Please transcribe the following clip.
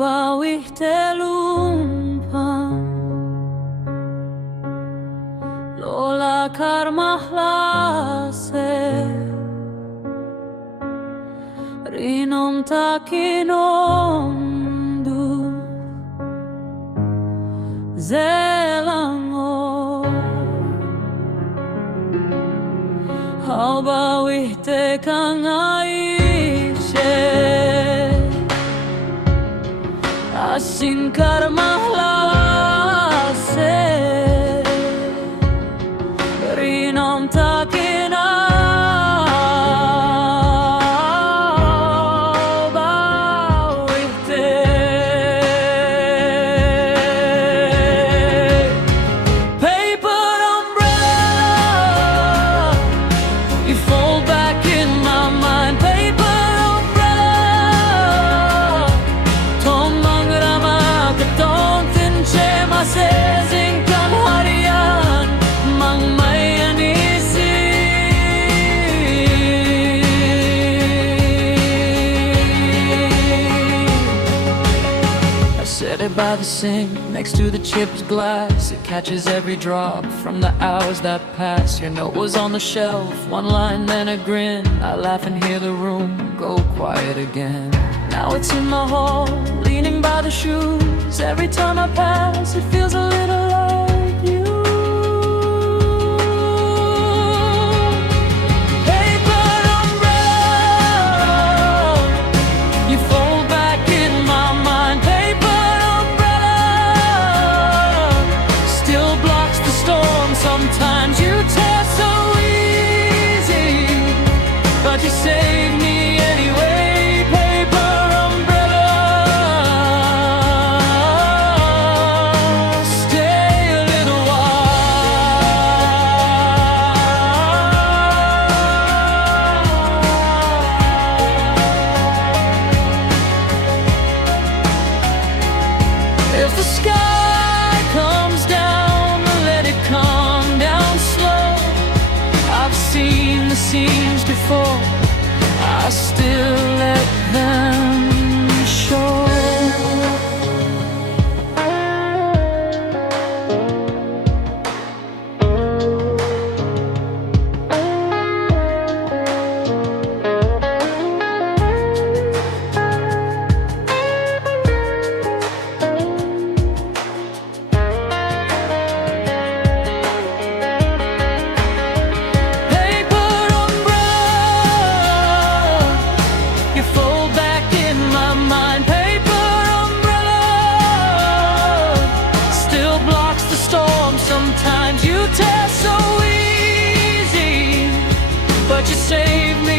bawih telumpan lola karmahlase rinom takinom du zelango hau bawih te kangaishe asin karmahlase rinom takina bawih te paper umbrella you fold back in my mind paper umbrella sezingkan harian mang may anisi I set it by the sink next to the chipped glass. It catches every drop from the hours that pass. Your note was on the shelf, one line then a grin. I laugh and hear the room go quiet again. Now it's in my hall, leaning by the shoes. Every time I pass, it feels a little like you. Paper umbrella, you fold back in my mind. Paper umbrella still blocks the storm. Sometimes you tear so easy, but you save me anyway. If the sky comes down, let it come down slow. I've seen the seams before, I still let them show. Sometimes you tear so easy, but you save me